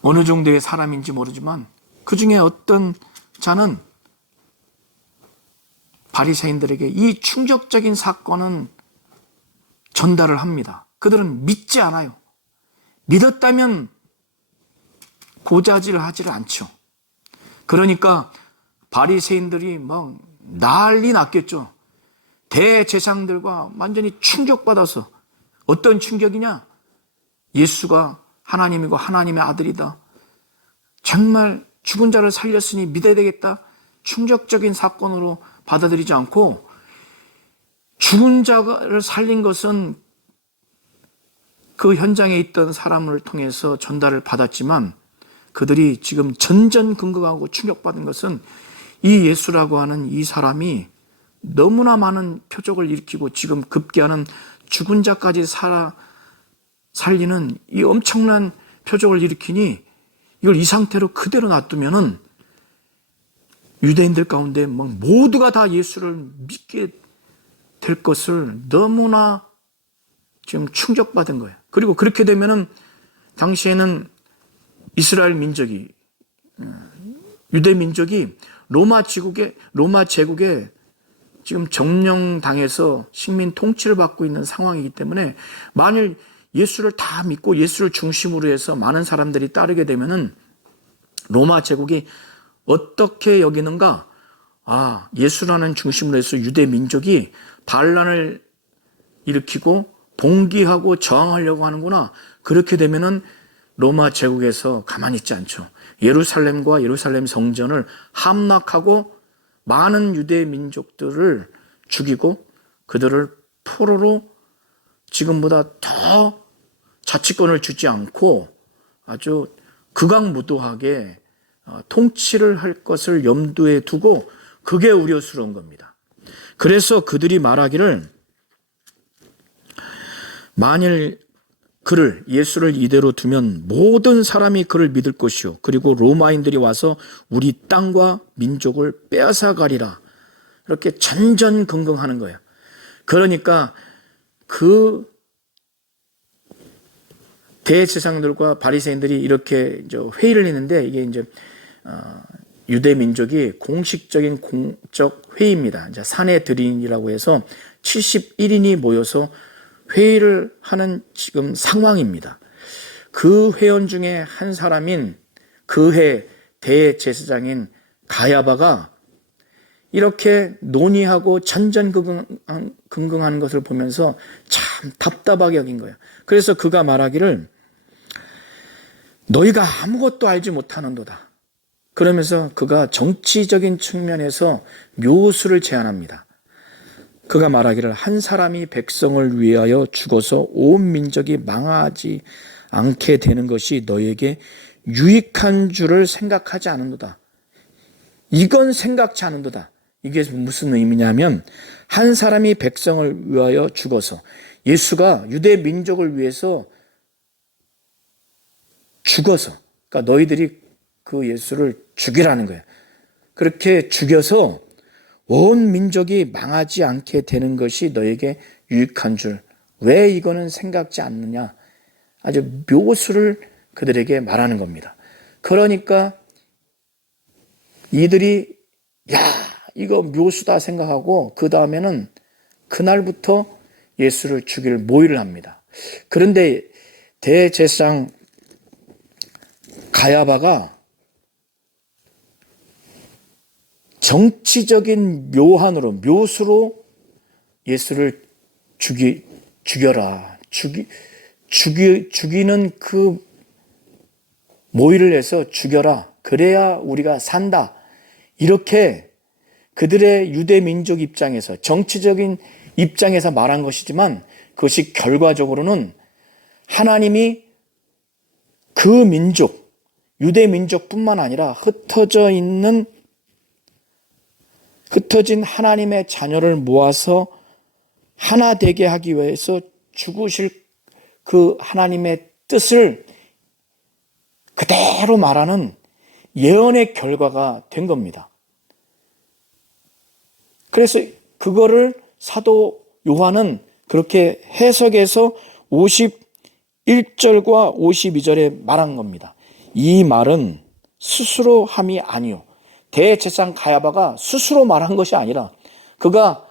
어느 정도의 사람인지 모르지만 그 중에 어떤 자는 바리새인들에게 이 충격적인 사건은 전달을 합니다. 그들은 믿지 않아요. 믿었다면 고자질을 하지를 않죠. 그러니까 바리새인들이 막 난리 났겠죠. 대제사장들과 완전히 충격받아서 어떤 충격이냐? 예수가 하나님이고 하나님의 아들이다. 정말 죽은 자를 살렸으니 믿어야 되겠다. 충격적인 사건으로 받아들이지 않고 죽은 자를 살린 것은 그 현장에 있던 사람을 통해서 전달을 받았지만 그들이 지금 전전긍긍하고 충격받은 것은 이 예수라고 하는 이 사람이 너무나 많은 표적을 일으키고 지금 급기야는 죽은 자까지 살리는 이 엄청난 표적을 일으키니 이걸 이 상태로 그대로 놔두면은 유대인들 가운데 모두가 다 예수를 믿게 될 것을 너무나 지금 충격받은 거예요. 그리고 그렇게 되면은 당시에는 이스라엘 민족이, 유대 민족이 로마 제국에 지금 점령당해서 식민 통치를 받고 있는 상황이기 때문에 만일 예수를 다 믿고 예수를 중심으로 해서 많은 사람들이 따르게 되면은 로마 제국이 어떻게 여기는가? 예수라는 중심으로 해서 유대 민족이 반란을 일으키고 봉기하고 저항하려고 하는구나. 그렇게 되면은 로마 제국에서 가만히 있지 않죠. 예루살렘과 예루살렘 성전을 함락하고 많은 유대 민족들을 죽이고 그들을 포로로 지금보다 더 자치권을 주지 않고 아주 극악무도하게 통치를 할 것을 염두에 두고 그게 우려스러운 겁니다. 그래서 그들이 말하기를 만일 예수를 이대로 두면 모든 사람이 그를 믿을 것이요 그리고 로마인들이 와서 우리 땅과 민족을 빼앗아가리라. 이렇게 전전긍긍하는 거예요. 그러니까 그 대제사장들과 바리새인들이 이렇게 회의를 했는데 이게 이제 유대 민족이 공식적인 공적 회의입니다. 이제 사내들인이라고 해서 71인이 모여서 회의를 하는 지금 상황입니다. 그 회원 중에 한 사람인 그해 대제사장인 가야바가 이렇게 논의하고 전전긍긍하는 것을 보면서 참 답답하게 여긴 거예요. 그래서 그가 말하기를 너희가 아무것도 알지 못하는도다. 그러면서 그가 정치적인 측면에서 묘수를 제안합니다. 그가 말하기를 한 사람이 백성을 위하여 죽어서 온 민족이 망하지 않게 되는 것이 너희에게 유익한 줄을 생각하지 않는도다. 이건 생각지 않는도다. 이게 무슨 의미냐면 한 사람이 백성을 위하여 죽어서 예수가 유대 민족을 위해서 죽어서 그러니까 너희들이 그 예수를 죽이라는 거예요. 그렇게 죽여서 온 민족이 망하지 않게 되는 것이 너에게 유익한 줄. 왜 이거는 생각지 않느냐. 아주 묘수를 그들에게 말하는 겁니다. 그러니까 이들이 이거 묘수다 생각하고 그 다음에는 그날부터 예수를 죽일 모의를 합니다. 그런데 대제사장 가야바가 정치적인 묘수로 예수를 죽여라. 죽이는 그 모의를 해서 죽여라. 그래야 우리가 산다. 이렇게 그들의 유대 민족 입장에서 정치적인 입장에서 말한 것이지만 그것이 결과적으로는 하나님이 그 민족, 유대 민족뿐만 아니라 흩어진 하나님의 자녀를 모아서 하나 되게 하기 위해서 죽으실 그 하나님의 뜻을 그대로 말하는 예언의 결과가 된 겁니다. 그래서 그거를 사도 요한은 그렇게 해석해서 51절과 52절에 말한 겁니다. 이 말은 스스로 함이 아니요. 대제사장 가야바가 스스로 말한 것이 아니라 그가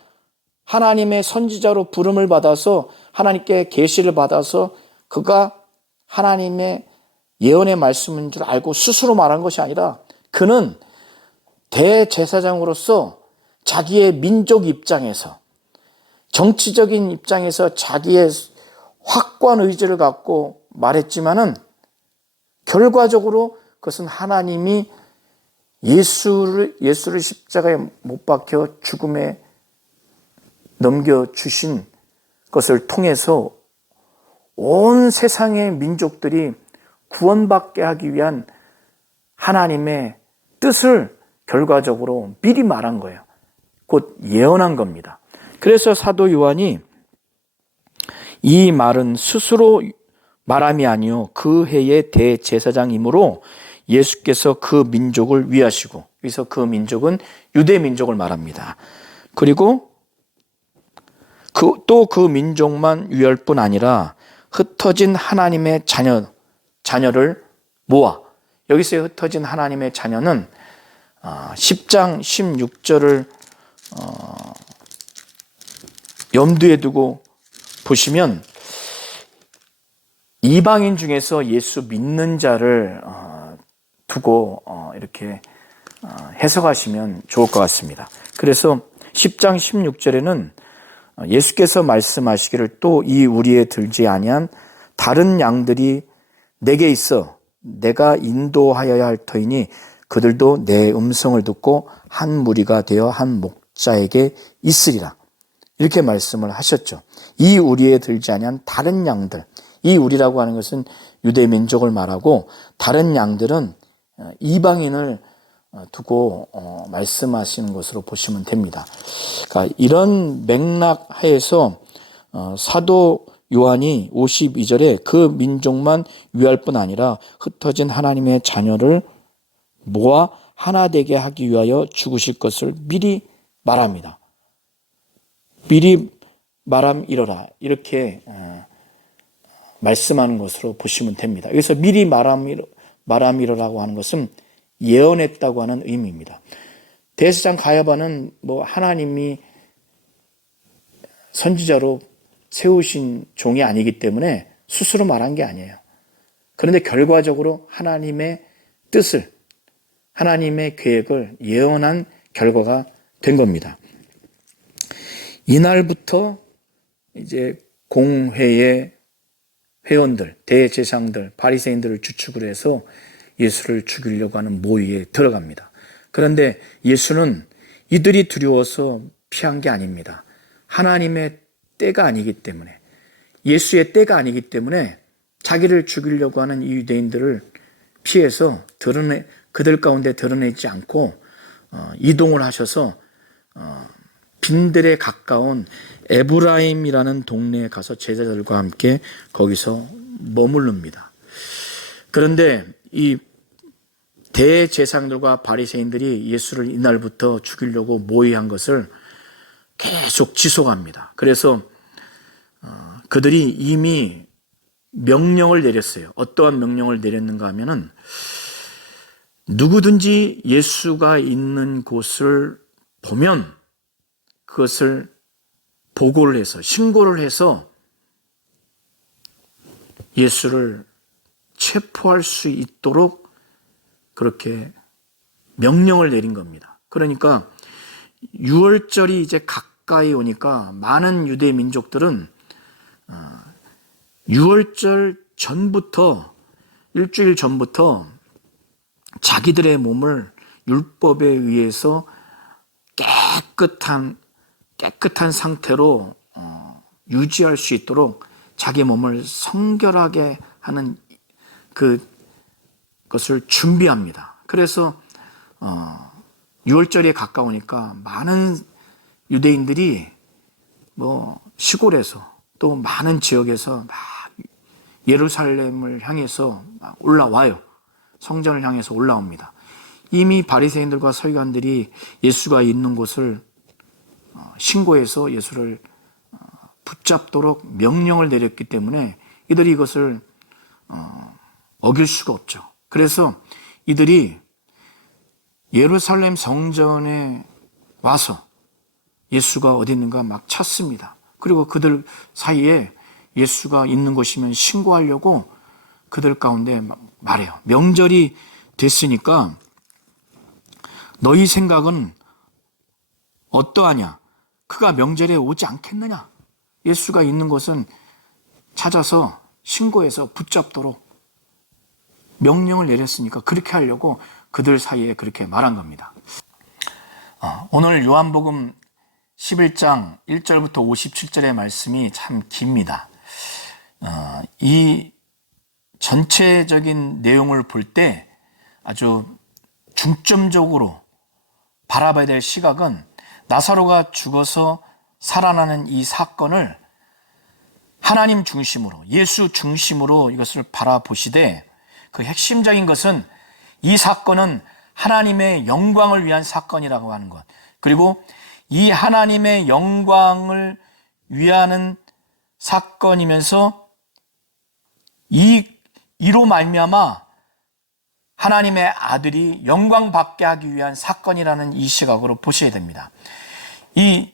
하나님의 선지자로 부름을 받아서 하나님께 계시를 받아서 그가 하나님의 예언의 말씀인 줄 알고 스스로 말한 것이 아니라 그는 대제사장으로서 자기의 민족 입장에서 정치적인 입장에서 자기의 확고한 의지를 갖고 말했지만은 결과적으로 그것은 하나님이 예수를 십자가에 못 박혀 죽음에 넘겨주신 것을 통해서 온 세상의 민족들이 구원받게 하기 위한 하나님의 뜻을 결과적으로 미리 말한 거예요. 곧 예언한 겁니다. 그래서 사도 요한이 이 말은 스스로 말함이 아니요 그 해의 대제사장이므로 예수께서 그 민족을 위하시고, 여기서 그 민족은 유대 민족을 말합니다. 그리고 또 그 민족만 위할 뿐 아니라 흩어진 하나님의 자녀를 모아, 여기서 흩어진 하나님의 자녀는 10장 16절을 염두에 두고 보시면 이방인 중에서 예수 믿는 자를 두고 이렇게 해석하시면 좋을 것 같습니다. 그래서 10장 16절에는 예수께서 말씀하시기를 또 이 우리에 들지 아니한 다른 양들이 내게 있어 내가 인도하여야 할 터이니 그들도 내 음성을 듣고 한 무리가 되어 한 목자에게 있으리라. 이렇게 말씀을 하셨죠. 이 우리에 들지 아니한 다른 양들, 이 우리라고 하는 것은 유대 민족을 말하고 다른 양들은 이방인을 두고 말씀하시는 것으로 보시면 됩니다. 그러니까 이런 맥락 하에서 사도 요한이 52절에 그 민족만 위할 뿐 아니라 흩어진 하나님의 자녀를 모아 하나 되게 하기 위하여 죽으실 것을 미리 말합니다. 미리 말함이러라, 이렇게 말씀하는 것으로 보시면 됩니다. 여기서 미리 말함이러라고 하는 것은 예언했다고 하는 의미입니다. 대제사장 가야바는 하나님이 선지자로 세우신 종이 아니기 때문에 스스로 말한 게 아니에요. 그런데 결과적으로 하나님의 뜻을, 하나님의 계획을 예언한 결과가 된 겁니다. 이날부터 이제 공회의 회원들, 대제사장들, 바리새인들을 주축으로 해서 예수를 죽이려고 하는 모의에 들어갑니다. 그런데 예수는 이들이 두려워서 피한 게 아닙니다. 하나님의 때가 아니기 때문에, 예수의 때가 아니기 때문에 자기를 죽이려고 하는 이 유대인들을 피해서 그들 가운데 드러내지 않고 이동을 하셔서 빈들에 가까운 에브라임이라는 동네에 가서 제자들과 함께 거기서 머무릅니다. 그런데 이 대제사장들과 바리새인들이 예수를 이날부터 죽이려고 모의한 것을 계속 지속합니다. 그래서 그들이 이미 명령을 내렸어요. 어떠한 명령을 내렸는가 하면은 누구든지 예수가 있는 곳을 보면 그것을 보고를 해서, 신고를 해서 예수를 체포할 수 있도록 그렇게 명령을 내린 겁니다. 그러니까 유월절이 이제 가까이 오니까 많은 유대 민족들은 유월절 전부터, 일주일 전부터 자기들의 몸을 율법에 의해서 깨끗한 상태로 유지할 수 있도록 자기 몸을 성결하게 하는 그것을 준비합니다. 그래서 6월절에 가까우니까 많은 유대인들이 시골에서 또 많은 지역에서 막 예루살렘을 향해서 막 올라와요. 성전을 향해서 올라옵니다. 이미 바리새인들과 서기관들이 예수가 있는 곳을 신고해서 예수를 붙잡도록 명령을 내렸기 때문에 이들이 이것을 어길 수가 없죠. 그래서 이들이 예루살렘 성전에 와서 예수가 어디 있는가 막 찾습니다. 그리고 그들 사이에 예수가 있는 곳이면 신고하려고 그들 가운데 말해요. 명절이 됐으니까 너희 생각은 어떠하냐? 그가 명절에 오지 않겠느냐? 예수가 있는 곳은 찾아서 신고해서 붙잡도록 명령을 내렸으니까 그렇게 하려고 그들 사이에 그렇게 말한 겁니다. 오늘 요한복음 11장 1절부터 57절의 말씀이 참 깁니다. 이 전체적인 내용을 볼 때 아주 중점적으로 바라봐야 될 시각은 나사로가 죽어서 살아나는 이 사건을 하나님 중심으로, 예수 중심으로 이것을 바라보시되, 그 핵심적인 것은 이 사건은 하나님의 영광을 위한 사건이라고 하는 것, 그리고 이 하나님의 영광을 위하는 사건이면서 이로 말미암아 하나님의 아들이 영광 받게 하기 위한 사건이라는 이 시각으로 보셔야 됩니다. 이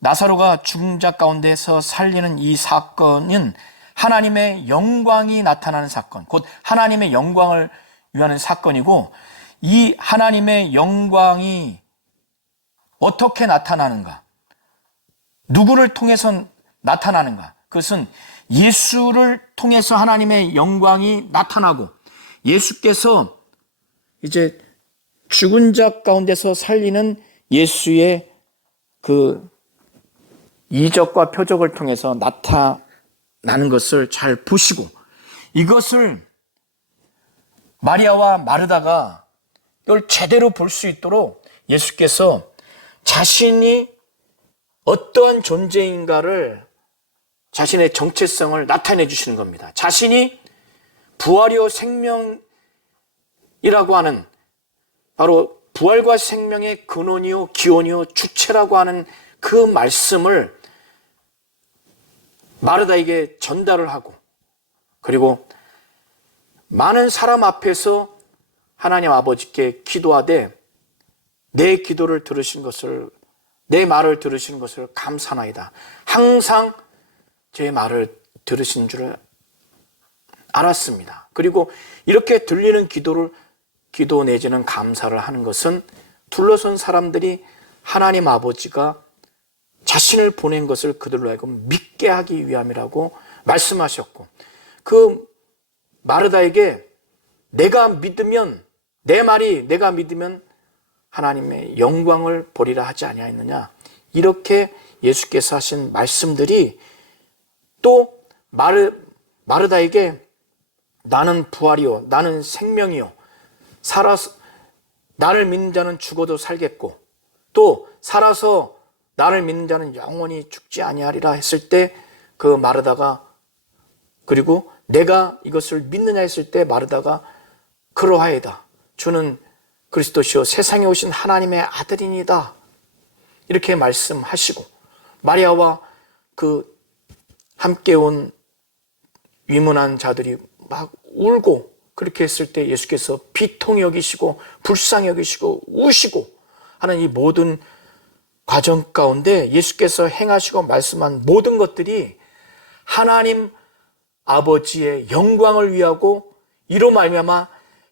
나사로가 죽은 자 가운데서 살리는 이 사건은 하나님의 영광이 나타나는 사건, 곧 하나님의 영광을 위하는 사건이고, 이 하나님의 영광이 어떻게 나타나는가? 누구를 통해서 나타나는가? 그것은 예수를 통해서 하나님의 영광이 나타나고, 예수께서 이제 죽은 자 가운데서 살리는 예수의 그 이적과 표적을 통해서 나타나는 것을 잘 보시고, 이것을 마리아와 마르다가 이걸 제대로 볼 수 있도록 예수께서 자신이 어떠한 존재인가를, 자신의 정체성을 나타내 주시는 겁니다. 자신이 부활이요 생명이라고 하는, 바로 부활과 생명의 근원이요 기원이요 주체라고 하는 그 말씀을 마르다에게 전달을 하고, 그리고 많은 사람 앞에서 하나님 아버지께 기도하되 내 기도를 들으신 것을, 내 말을 들으시는 것을 감사나이다. 항상 제 말을 들으신 줄 알았습니다. 그리고 이렇게 들리는 기도 내지는 감사를 하는 것은 둘러선 사람들이 하나님 아버지가 자신을 보낸 것을 그들로 하여금 믿게 하기 위함이라고 말씀하셨고, 그 마르다에게 내가 믿으면, 내 말이 내가 믿으면 하나님의 영광을 보리라 하지 아니하였느냐, 이렇게 예수께서 하신 말씀들이 또 마르다에게 나는 부활이요 나는 생명이요, 살아서 나를 믿는 자는 죽어도 살겠고 또 살아서 나를 믿는 자는 영원히 죽지 아니하리라 했을 때, 그 마르다가, 그리고 내가 이것을 믿느냐 했을 때 마르다가 그러하이다, 주는 그리스도시요 세상에 오신 하나님의 아들이니다, 이렇게 말씀하시고, 마리아와 그 함께 온 위문한 자들이 막 울고, 그렇게 했을 때 예수께서 비통히 여기시고 불쌍히 여기시고 우시고 하는 이 모든 과정 가운데 예수께서 행하시고 말씀한 모든 것들이 하나님 아버지의 영광을 위하고, 이로 말미암아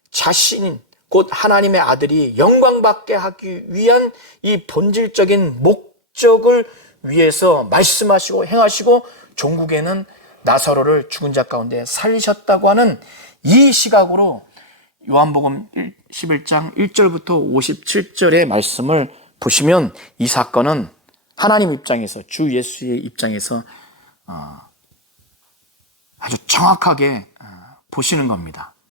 자신 곧 하나님의 아들이 영광받게 하기 위한 이 본질적인 목적을 위해서 말씀하시고 행하시고, 종국에는 나사로를 죽은 자 가운데 살리셨다고 하는 이 시각으로 요한복음 11장 1절부터 57절의 말씀을 보시면 이 사건은 하나님 입장에서, 주 예수의 입장에서 아주 정확하게 보시는 겁니다.